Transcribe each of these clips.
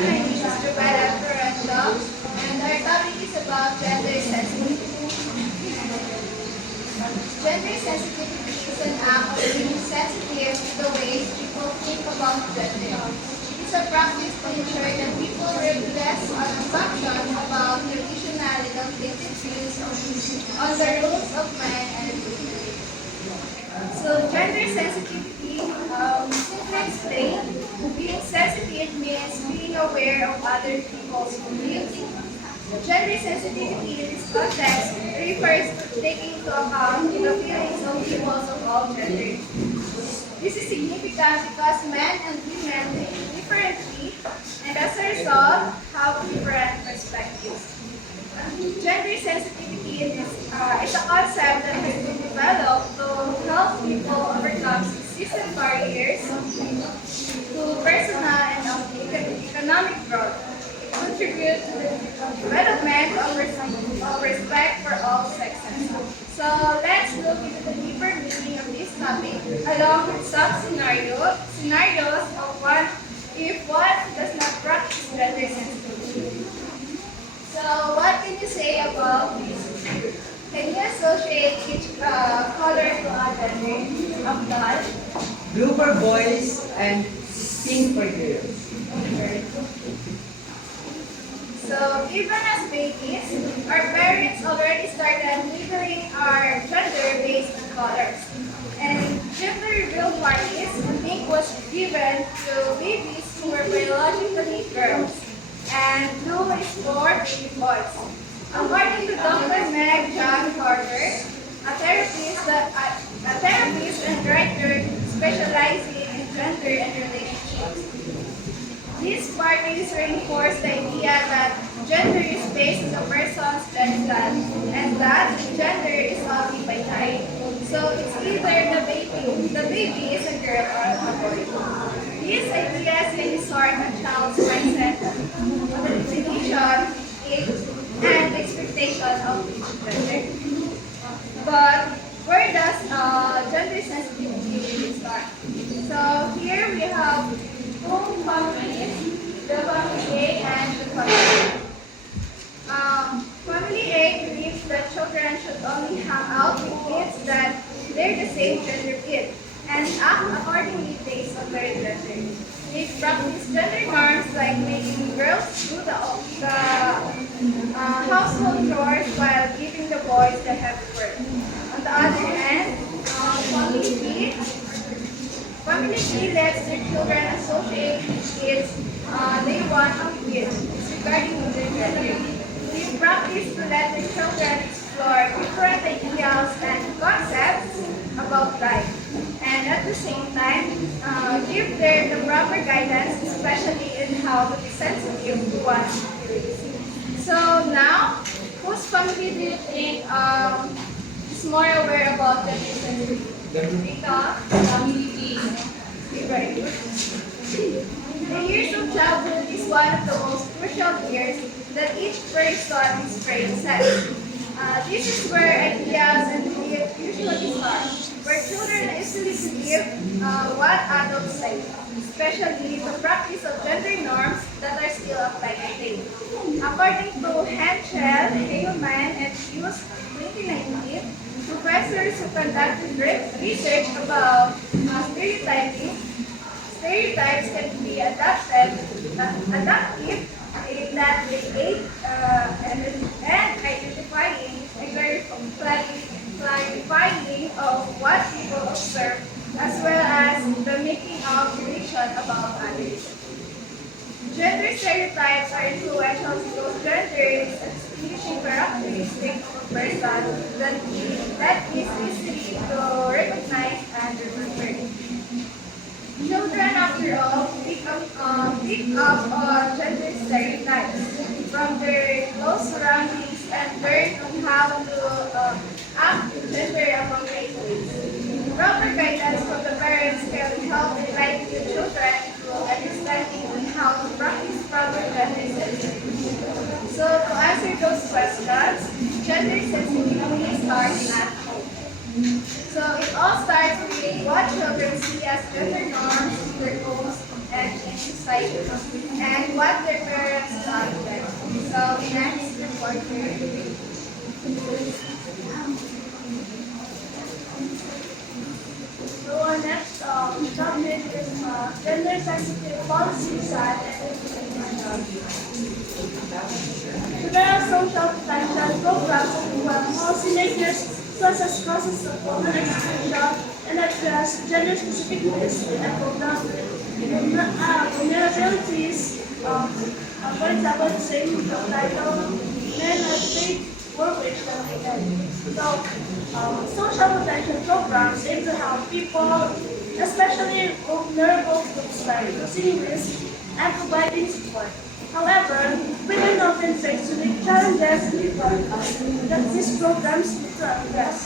My name is Jabala Ferrando, and our topic is about gender sensitivity. Gender sensitivity is an act of being sensitive to the ways people think about gender. It is a practice to ensure that people reflect on assumptions about traditional and outdated views on the roles of men and women. So gender sensitivity, simply explained, being sensitive means being aware of other people's beliefs. Gender sensitivity in this context refers to taking into account the feelings of people of all genders. This is significant because men and women think differently and as a result have different perspectives. Gender sensitivity is a concept that has been developed to help people overcome system barriers to personal and economic growth. It contributes to the development of respect for all sexes. So let's look into the deeper meaning of this topic along with some scenarios of what if one does not practice gender sensitivity. So what can you say about this? Can you associate each color to a gender of doll? Blue for boys and pink for girls. So even as babies, our parents already started labeling our gender based on colors. And gender reveal parties, pink was given to babies who were biologically girls, and blue is for baby boys. According to Dr. Meg John Carter, a therapist and writer specializing in gender and relationships, these parties reinforce the idea that gender is based on the person's genital and that gender is only binary. So it's either the baby is a girl or a boy. These ideas can distort a child's mindset on the definition, age, and expectation of each gender. But where does gender sensitivity really start? So here we have two families, the family A and the family B. Family A believes that children should only hang out with kids that they're the same gender kid and act accordingly based on their gender. They practice gender norms like making girls do the household chores while giving the boys the heavy work. On the other hand, Family B lets their children associate kids they want with kids regarding their gender. We practice to let their children explore different ideas and concepts about life, and at the same time, give them the proper guidance, especially in how to be sensitive to one's feelings. So now, whose family do you think is more aware about the sensitivity? Rita, family B. Very good. The years of childhood is one of the most crucial years that each person experiences. This is where ideas and beliefs usually start, where children easily believe what adults say, especially the practice of gender norms that are still applied today. According to Henschel, Heyman, and Hughes 2019, professors who conducted research about stereotypes can be adaptive in that they aid and identifying and clarifying of what people observe, as well as the making of prediction about others. Gender stereotypes are influential because gender is a distinguishing characteristic of a person that is easy to recognize and remember. Children, after all, pick up on gender stereotypes from their close surroundings and learn on how to act in gender-appropriate ways. Proper guidance from the parents can help enlighten the children to understanding on how to practice proper gender sensitivity. So to answer those questions, gender sensitivity starts at home. So it all starts with what children see as gender norms in their homes and in society, and what their So our next topic is gender sensitive policy design and implementation. So there are social protection programs where policymakers process process of women exclusion and address gender specific risks and program vulnerabilities. For example, the same job title, men are paid more wage than women. So social protection programs aim to help people, especially vulnerable groups like using risk and providing support. However, women often face unique challenges and difficulties that these programs need to address.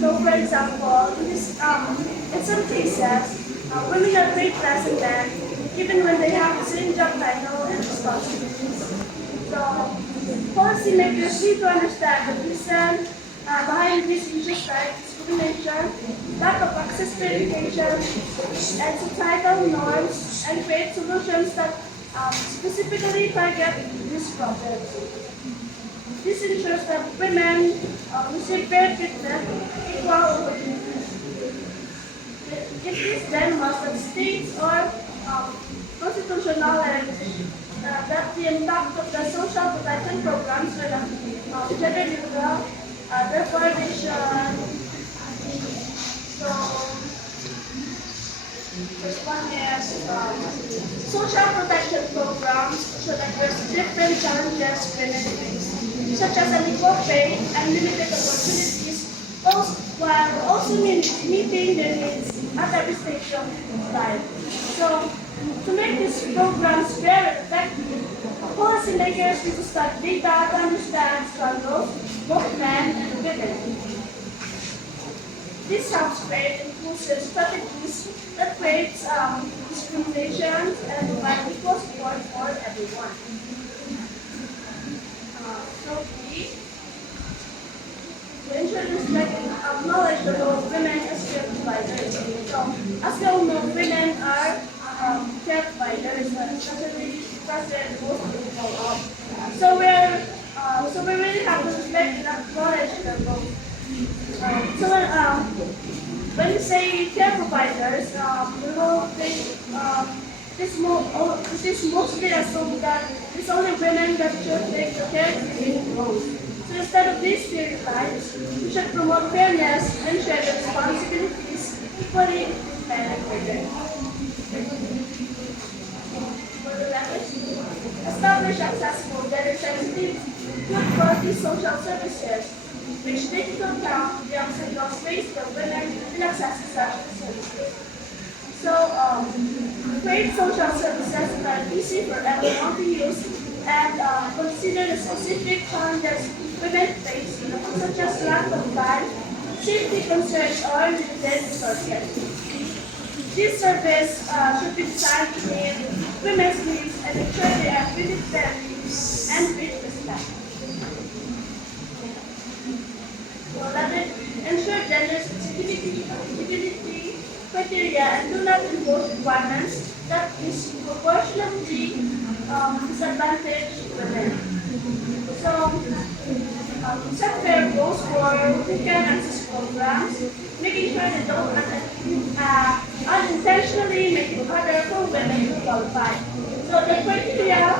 So, for example, in some cases, women are paid less than men, even when they have the same job title and responsibilities. So, policymakers need to understand the reason behind these issues like discrimination, lack of access to education, and societal norms, and create solutions that specifically target these problems. This ensures that women receive fair treatment, equal opportunities. It is then must that states or constitutional language that the impact of the social protection programs are gender neutral. Therefore, they should. So, first one is social protection programs should address different challenges women face, such as unequal pay and limited opportunities, both while also meeting their needs at every stage of life. So, to make these programs fair and effective, policymakers need to study data to understand struggles, both men and women. This helps create inclusive strategies that creates discrimination and provide equal support for everyone. So B, to ensure respect and acknowledge the role of women as care providers. So as we all know, women are care providers, especially present most people. So we really have to respect and acknowledge their role. When we say care providers, we will think this is mostly assumed that it's only women that should take the caregiving roles. So instead of these stereotypes, we should promote fairness and share the responsibilities equally between men and women. For the language, establish accessible, gender sensitive, good quality social services which take into account the obstacle faced by women in accessing such services. So, create social services that are easy for everyone to use and consider the specific challenges women face, such as lack of time, safety concerns, or limited resources. This service should be designed to meet women's needs and ensure they are treated fairly and with respect. Ensure gender sensitivity, eligibility criteria, and do not impose requirements that disproportionately disadvantage women. So, set fair goals for who can access programs, making sure they don't unintentionally make it harder for women to qualify. So the criteria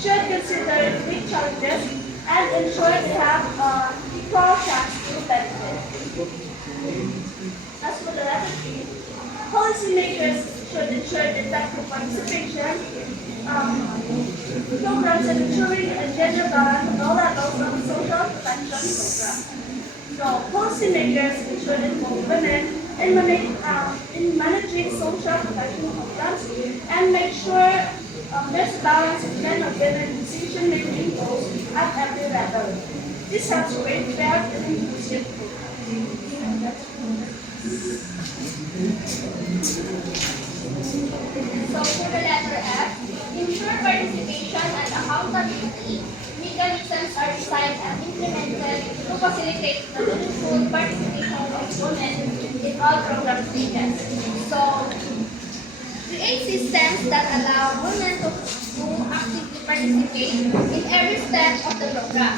should consider unique challenges and ensure they have equal chance to benefit. As for the letter B, policymakers should ensure the effective participation programs and ensuring a gender balance at all levels of the social protection program. So policymakers should involve women in managing social protection programs and make sure there's a balance of men and women decision-making roles at every level. This helps create fair and inclusive programs. So for the letter F, ensure participation and accountability. Mechanisms are designed and implemented to facilitate the meaningful participation of women in all program stages. So create systems that allow women to actively participate in every step of the program.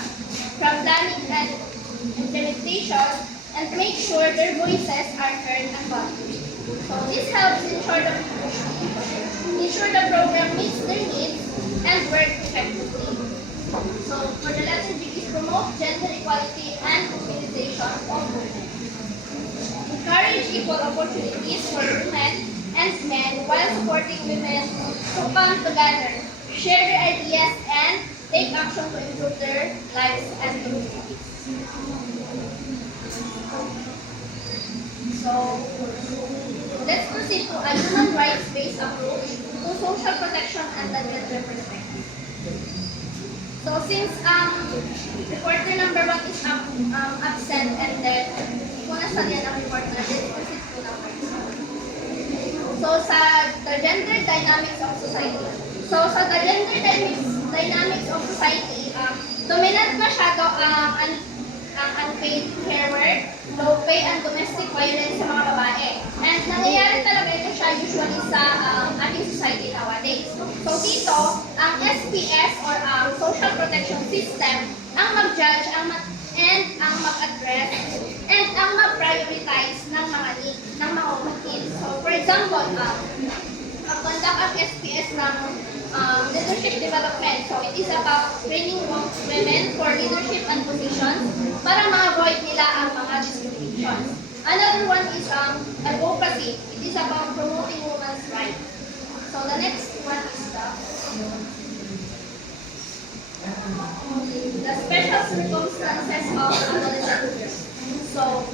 from planning and implementation, and make sure their voices are heard and valued. So this helps ensure the program meets their needs and work effectively. So for the letter B is promote gender equality and mobilization of women. Encourage equal opportunities for women and men while supporting women to come together, share their ideas, and take action to improve their lives and communities. So, let's proceed to a human rights-based approach to social protection and the gender perspective. So, since reporter number 1 is absent and then hindi ko nasalyan ang reporter, let's proceed to number 2. So, sa the gender dynamics of society. So, sa the gender dynamics of society, dominant masyado ang unpaid care work, low pay, and domestic violence sa mga babae. And nangyayari talaga ito siya usually sa ating society nowadays. So dito, ang SPS or social protection system ang mag-judge and ang mag-address and ang mag-prioritize ng mga needs, ng mga women. So for example, mag-conduct ang SPS ng leadership development. So it is about training women for leadership and positions para ma-avoid nila ang mga discriminations. Another one is advocacy. It is about promoting women's rights. So the next one is the special circumstances of adolescent girls. So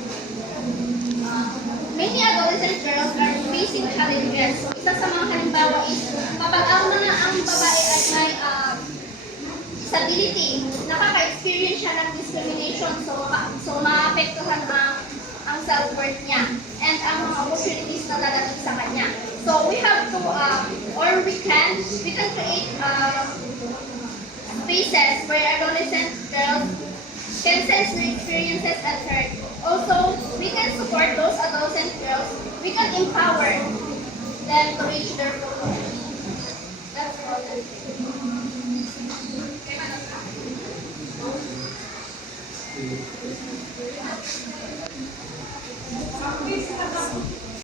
many adolescent girls are facing challenges. So isa sa mga halimbawa is kapag ang babae ay may disability, nakaka-experience siya ng discrimination, so maapektuhan ang self-worth niya and ang mga opportunities na dadating sa kanya. So we have to, or we can create spaces where adolescent girls can sense their experiences and heard. Also, we can support those adolescent girls. We can empower them to reach their full potential. That's all.